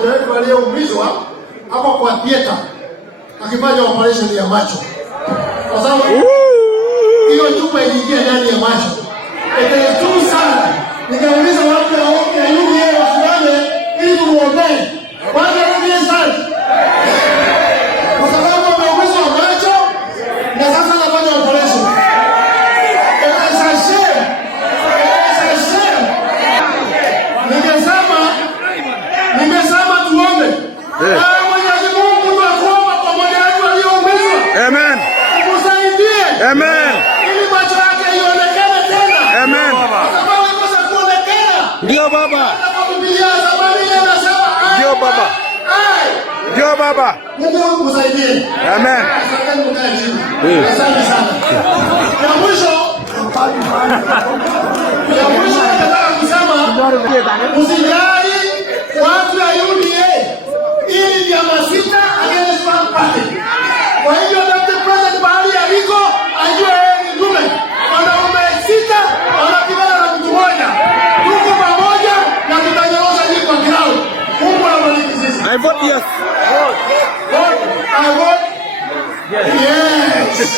mmoja wetu aliyeumizwa hapo kwa theater akifanya operation ya macho, kwa sababu hiyo chupa iliingia ndani ya macho. Ndio sana. Nikauliza watu wa UDA wasimame ili muombe. Watu wa UDA sana. Kwa sababu wameumizwa macho na sasa anafanya operation. Nimesema tuombe. Mwenyezi Mungu tunakuomba pamoja na watu walioumizwa. Amen. Tusaidie. Amen. Ili macho yake ionekane tena. Amen. Sababu ikosa kuonekana. Ndio baba. Biblia zamani inasema ndio baba. Ndio baba. Mungu tusaidie. Amen. Asante sana. Ya mwisho nataka kusema usijali watu ya UDA ili vyama sita against one party. Kwa hivyo Dr. President bahali aliko ajue yeye ni dume. Wanaume sita wanapigana na mtu mmoja. Tuko pamoja na tutanyoosha hii kwa ground. Mungu awabariki sisi. I vote yes. I vote yes.